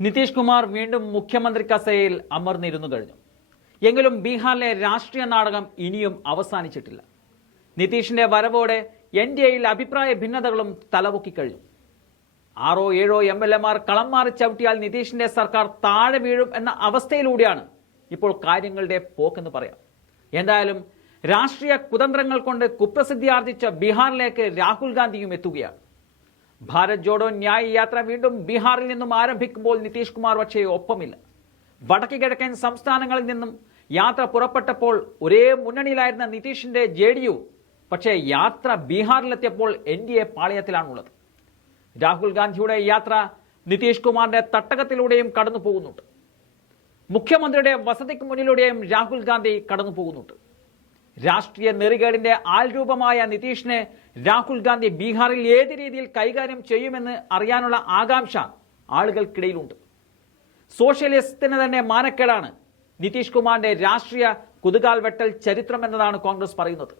നിതീഷ് കുമാർ വീണ്ടും മുഖ്യമന്ത്രി കസേയിൽ അമർന്നിരുന്നു കഴിഞ്ഞു. എങ്കിലും ബീഹാറിലെ രാഷ്ട്രീയ നാടകം ഇനിയും അവസാനിച്ചിട്ടില്ല. നിതീഷിന്റെ വരവോടെ എൻ ഡി എയിൽ അഭിപ്രായ ഭിന്നതകളും തലപൊക്കിക്കഴിഞ്ഞു ആറോ ഏഴോ എം എൽ എമാർ കളം മാറി ചവിട്ടിയാൽ നിതീഷിന്റെ സർക്കാർ താഴെ വീഴും എന്ന അവസ്ഥയിലൂടെയാണ് ഇപ്പോൾ കാര്യങ്ങളുടെ പോക്കെന്ന് പറയാം. എന്തായാലും രാഷ്ട്രീയ കുതന്ത്രങ്ങൾ കൊണ്ട് കുപ്രസിദ്ധി ആർജിച്ച ബീഹാറിലേക്ക് രാഹുൽ ഗാന്ധിയും എത്തുകയാണ്. ഭാരത് ജോഡോ ന്യായ് യാത്ര വീണ്ടും ബീഹാറിൽ നിന്നും ആരംഭിക്കുമ്പോൾ നിതീഷ് കുമാർ പക്ഷേ ഒപ്പമില്ല. വടക്ക് കിഴക്കൻ സംസ്ഥാനങ്ങളിൽ നിന്നും യാത്ര പുറപ്പെട്ടപ്പോൾ ഒരേ മുന്നണിയിലായിരുന്ന നിതീഷിന്റെ ജെ ഡി യു പക്ഷേ യാത്ര ബീഹാറിലെത്തിയപ്പോൾ എൻ ഡി എ പാളയത്തിലാണുള്ളത്. രാഹുൽ ഗാന്ധിയുടെ യാത്ര നിതീഷ് കുമാറിന്റെ തട്ടകത്തിലൂടെയും കടന്നു പോകുന്നുണ്ട് മുഖ്യമന്ത്രിയുടെ വസതിക്ക് മുന്നിലൂടെയും രാഹുൽ ഗാന്ധി കടന്നു പോകുന്നുണ്ട് രാഷ്ട്രീയ നെറികേടിന്റെ ആൾരൂപമായ നിതീഷിനെ രാഹുൽ ഗാന്ധി ബീഹാറിൽ ഏത് രീതിയിൽ കൈകാര്യം ചെയ്യുമെന്ന് അറിയാനുള്ള ആകാംക്ഷ ആളുകൾക്കിടയിലുണ്ട്. സോഷ്യലിസത്തിന് തന്നെ മാനക്കേടാണ് നിതീഷ് കുമാറിന്റെ രാഷ്ട്രീയ കുതുകാൽ വെട്ടൽ ചരിത്രം എന്നതാണ് കോൺഗ്രസ് പറയുന്നത്.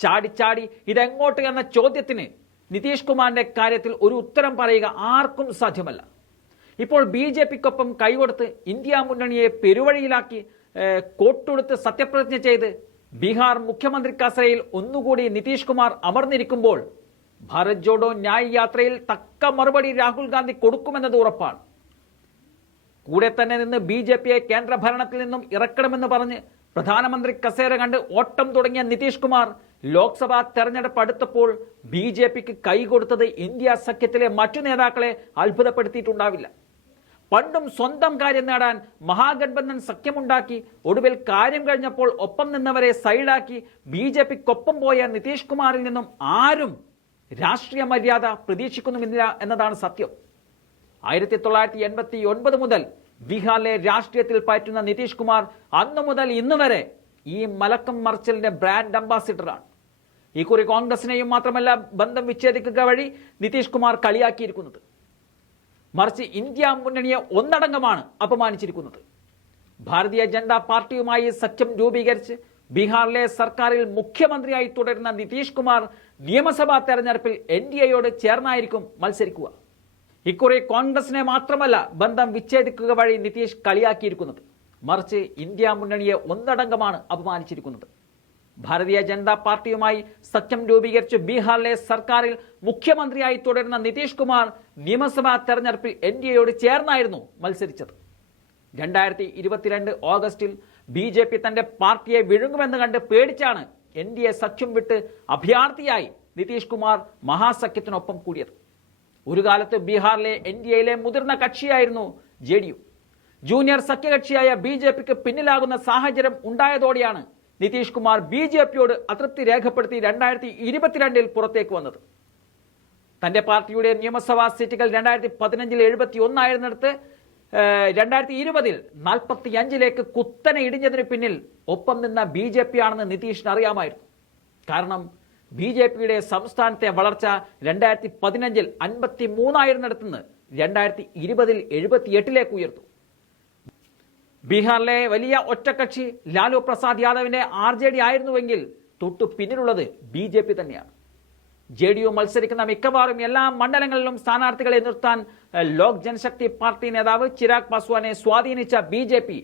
ചാടി ചാടി ഇതെങ്ങോട്ട് എന്ന ചോദ്യത്തിന് നിതീഷ് കുമാറിന്റെ കാര്യത്തിൽ ഒരു ഉത്തരം പറയുക ആർക്കും സാധ്യമല്ല. ഇപ്പോൾ ബി ജെ പിക്കൊപ്പം കൈകൊടുത്ത് ഇന്ത്യ മുന്നണിയെ പെരുവഴിയിലാക്കി കോട്ടുടുത്ത് സത്യപ്രതിജ്ഞ ചെയ്ത് ബീഹാർ മുഖ്യമന്ത്രി കസരയിൽ ഒന്നുകൂടി നിതീഷ് കുമാർ അമർന്നിരിക്കുമ്പോൾ ഭാരത് ജോഡോ ന്യായ് യാത്രയിൽ തക്ക മറുപടി രാഹുൽ ഗാന്ധി കൊടുക്കുമെന്നത് ഉറപ്പാണ്. കൂടെ തന്നെ നിന്ന് ബി ജെ പിയെ കേന്ദ്ര ഭരണത്തിൽ നിന്നും ഇറക്കണമെന്ന് പറഞ്ഞ് പ്രധാനമന്ത്രി കസേര കണ്ട് ഓട്ടം തുടങ്ങിയ നിതീഷ് കുമാർ ലോക്സഭാ തെരഞ്ഞെടുപ്പ് അടുത്തപ്പോൾ ബി ജെ പിക്ക് കൈകൊടുത്തത് ഇന്ത്യ സഖ്യത്തിലെ മറ്റു നേതാക്കളെ അത്ഭുതപ്പെടുത്തിയിട്ടുണ്ടാവില്ല. പണ്ടും സ്വന്തം കാര്യം നേടാൻ മഹാഗഡ്ബന്ധൻ സഖ്യമുണ്ടാക്കി ഒടുവിൽ കാര്യം കഴിഞ്ഞപ്പോൾ ഒപ്പം നിന്നവരെ സൈഡാക്കി ബി ജെ പിക്കൊപ്പം പോയ നിതീഷ് കുമാറിൽ നിന്നും ആരും രാഷ്ട്രീയ മര്യാദ പ്രതീക്ഷിക്കുന്നുമില്ല എന്നതാണ് സത്യം. ആയിരത്തി തൊള്ളായിരത്തി എൺപത്തി ഒൻപത് മുതൽ ബീഹാറിലെ രാഷ്ട്രീയത്തിൽ പയറ്റുന്ന നിതീഷ് കുമാർ അന്നു മുതൽ ഇന്ന് വരെ ഈ മലക്കം മർച്ചലിന്റെ ബ്രാൻഡ് അംബാസിഡറാണ്. ഈ കുറി കോൺഗ്രസിനെയും മാത്രമല്ല ബന്ധം വിച്ഛേദിക്കുക വഴി നിതീഷ് കുമാർ കളിയാക്കിയിരിക്കുന്നത്. മറിച്ച് ഇന്ത്യ മുന്നണിയെ ഒന്നടങ്കമാണ് അപമാനിച്ചിരിക്കുന്നത്. ഭാരതീയ ജനതാ പാർട്ടിയുമായി സഖ്യം രൂപീകരിച്ച് ബീഹാറിലെ സർക്കാരിൽ മുഖ്യമന്ത്രിയായി തുടരുന്ന നിതീഷ് കുമാർ നിയമസഭാ തെരഞ്ഞെടുപ്പിൽ എൻ ഡി എയോട് ചേർന്നായിരിക്കും മത്സരിക്കുക. ഇക്കുറി കോൺഗ്രസിനെ മാത്രമല്ല ബന്ധം വിച്ഛേദിക്കുക വഴി നിതീഷ് കളിയാക്കിയിരിക്കുന്നത്. മറിച്ച് ഇന്ത്യ മുന്നണിയെ ഒന്നടങ്കമാണ് അപമാനിച്ചിരിക്കുന്നത്. ഭാരതീയ ജനതാ പാർട്ടിയുമായി സഖ്യം രൂപീകരിച്ച് ബീഹാറിലെ സർക്കാരിൽ മുഖ്യമന്ത്രിയായി തുടരുന്ന നിതീഷ് കുമാർ നിയമസഭാ തെരഞ്ഞെടുപ്പിൽ എൻ ഡി എയോട് ചേർന്നായിരുന്നു മത്സരിച്ചത്. രണ്ടായിരത്തി ഇരുപത്തിരണ്ട് ഓഗസ്റ്റിൽ ബി ജെ പി തന്റെ പാർട്ടിയെ വിഴുങ്ങുമെന്ന് കണ്ട് പേടിച്ചാണ് എൻ ഡി എ സഖ്യം വിട്ട് അഭയാർത്ഥിയായി നിതീഷ് കുമാർ മഹാസഖ്യത്തിനൊപ്പം കൂടിയത്. ഒരു കാലത്ത് ബീഹാറിലെ എൻ ഡി എയിലെ മുതിർന്ന കക്ഷിയായിരുന്നു ജെ ഡി യു. ജൂനിയർ സഖ്യകക്ഷിയായ ബി ജെ പിക്ക് പിന്നിലാകുന്ന സാഹചര്യം ഉണ്ടായതോടെയാണ് നിതീഷ് കുമാർ ബി ജെ പിയോട് അതൃപ്തി രേഖപ്പെടുത്തി രണ്ടായിരത്തി ഇരുപത്തിരണ്ടിൽ പുറത്തേക്ക് വന്നത്. തന്റെ പാർട്ടിയുടെ നിയമസഭാ സീറ്റുകൾ രണ്ടായിരത്തി പതിനഞ്ചിൽ എഴുപത്തി ഒന്നായിരുന്നിടത്ത് രണ്ടായിരത്തി ഇരുപതിൽ നാൽപ്പത്തി അഞ്ചിലേക്ക് കുത്തനെ ഇടിഞ്ഞതിന് പിന്നിൽ ഒപ്പം നിന്ന ബി ജെ പി ആണെന്ന് നിതീഷിന് അറിയാമായിരുന്നു. കാരണം ബി ജെ പിയുടെ സംസ്ഥാനത്തെ വളർച്ച രണ്ടായിരത്തി പതിനഞ്ചിൽ അൻപത്തി മൂന്നായിരുന്നിടത്തുനിന്ന് രണ്ടായിരത്തി ഇരുപതിൽ എഴുപത്തി എട്ടിലേക്ക് ഉയർന്നു ബീഹാറിലെ വലിയ ഒറ്റക്കക്ഷി ലാലു പ്രസാദ് യാദവിന്റെ ആർ ജെ ഡി ആയിരുന്നുവെങ്കിൽ തൊട്ടു പിന്നിലുള്ളത് ബി ജെ പി തന്നെയാണ്. ജെ ഡി യു മത്സരിക്കുന്ന മിക്കവാറും എല്ലാ മണ്ഡലങ്ങളിലും സ്ഥാനാർത്ഥികളെ നിർത്താൻ ലോക് ജനശക്തി പാർട്ടി നേതാവ് ചിരാഗ് പാസ്വാനെ സ്വാധീനിച്ച ബി ജെ പി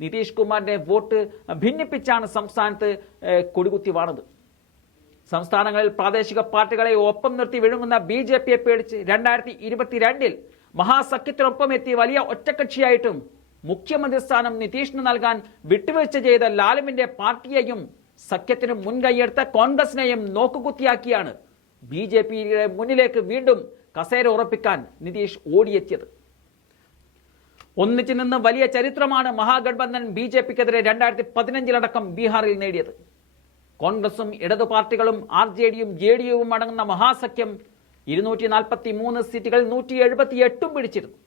നിതീഷ് കുമാറിന്റെ വോട്ട് ഭിന്നിപ്പിച്ചാണ് സംസ്ഥാനത്ത് കൊടികുത്തി വാണത്. സംസ്ഥാനങ്ങളിൽ പ്രാദേശിക പാർട്ടികളെ ഒപ്പം നിർത്തി വിഴുങ്ങുന്ന ബി ജെ പിയെ പേടിച്ച് രണ്ടായിരത്തി ഇരുപത്തിരണ്ടിൽ മഹാസഖ്യത്തിനൊപ്പം എത്തി വലിയ ഒറ്റക്കക്ഷിയായിട്ടും മുഖ്യമന്ത്രി സ്ഥാനം നിതീഷിന് നൽകാൻ വിട്ടുവീഴ്ച ചെയ്ത ലാലുവിന്റെ പാർട്ടിയെയും സഖ്യത്തിന് മുൻകൈയെടുത്ത കോൺഗ്രസിനെയും നോക്കുകുത്തിയാക്കിയാണ് ബി ജെ പിയുടെ മുന്നിലേക്ക് വീണ്ടും കസേര ഉറപ്പിക്കാൻ നിതീഷ് ഓടിയെത്തിയത്. ഒന്നിച്ചു നിന്ന് വലിയ ചരിത്രമാണ് മഹാഗഡ്ബന്ധൻ ബി ജെ പിക്കെതിരെ രണ്ടായിരത്തി പതിനഞ്ചിലടക്കം ബീഹാറിൽ നേടിയത്. കോൺഗ്രസും ഇടതു പാർട്ടികളും ആർ ജെ ഡിയും ജെ ഡി യുവും അടങ്ങുന്ന മഹാസഖ്യം ഇരുന്നൂറ്റി നാൽപ്പത്തി മൂന്ന് സീറ്റുകൾ നൂറ്റി എഴുപത്തി എട്ടും പിടിച്ചിരുന്നു.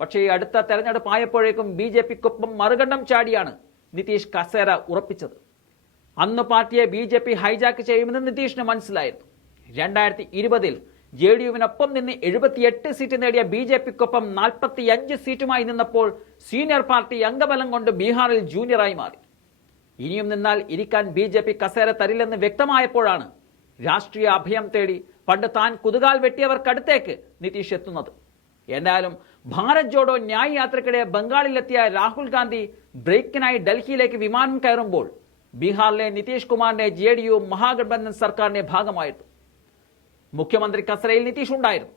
പക്ഷേ ഈ അടുത്ത തെരഞ്ഞെടുപ്പ് ആയപ്പോഴേക്കും ബി ജെ പിക്കൊപ്പം മറുകണ്ഠം ചാടിയാണ് നിതീഷ് കസേര ഉറപ്പിച്ചത്. അന്ന് പാർട്ടിയെ ബി ജെ പി ഹൈജാക്ക് ചെയ്യുമെന്ന് നിതീഷിന് മനസ്സിലായിരുന്നു. രണ്ടായിരത്തി ഇരുപതിൽ ജെ ഡി യുവിനൊപ്പം നിന്ന് എഴുപത്തിയെട്ട് സീറ്റ് നേടിയ ബി ജെ പിക്കൊപ്പം നാൽപ്പത്തി അഞ്ച് സീറ്റുമായി നിന്നപ്പോൾ സീനിയർ പാർട്ടി അംഗബലം കൊണ്ട് ബീഹാറിൽ ജൂനിയറായി മാറി. ഇനിയും നിന്നാൽ ഇരിക്കാൻ ബി ജെ പി കസേര തരില്ലെന്ന് വ്യക്തമായപ്പോഴാണ് രാഷ്ട്രീയ അഭയം തേടി പണ്ട് താൻ കുതുകാൽ വെട്ടിയവർക്കടുത്തേക്ക് നിതീഷ് എത്തുന്നത്. എന്നാലും ഭാരത് ജോഡോ ന്യായ് യാത്രക്കിടെ ബംഗാളിലെത്തിയ രാഹുൽ ഗാന്ധി ബ്രേക്കിനായി ഡൽഹിയിലേക്ക് വിമാനം കയറുമ്പോൾ ബീഹാറിലെ നിതീഷ് കുമാറിന്റെ ജെ ഡി യു മഹാഗഠബന്ധൻ സർക്കാരിന്റെ ഭാഗമായിരുന്നു. മുഖ്യമന്ത്രി കസരയിൽ നിതീഷ് ഉണ്ടായിരുന്നു.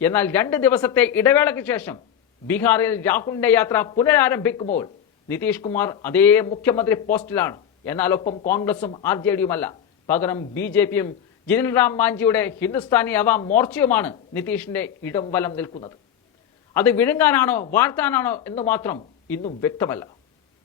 എന്നാൽ രണ്ട് ദിവസത്തെ ഇടവേളയ്ക്ക് ശേഷം ബീഹാറിൽ രാഹുലിന്റെ യാത്ര പുനരാരംഭിക്കുമ്പോൾ നിതീഷ് കുമാർ അതേ മുഖ്യമന്ത്രി പോസ്റ്റിലാണ്. എന്നാൽ ഒപ്പം കോൺഗ്രസും ആർ ജെ ഡിയുമല്ല. പകരം ബി ജെ പിയും ജിതിൻ റാം മാഞ്ചിയുടെ ഹിന്ദുസ്ഥാനി അവാം മോർച്ചയുമാണ് നിതീഷിന്റെ ഇടം വലം നിൽക്കുന്നത്. അത് വിഴുങ്ങാനാണോ വാഴ്ത്താനാണോ എന്ന് മാത്രം ഇന്നും വ്യക്തമല്ല.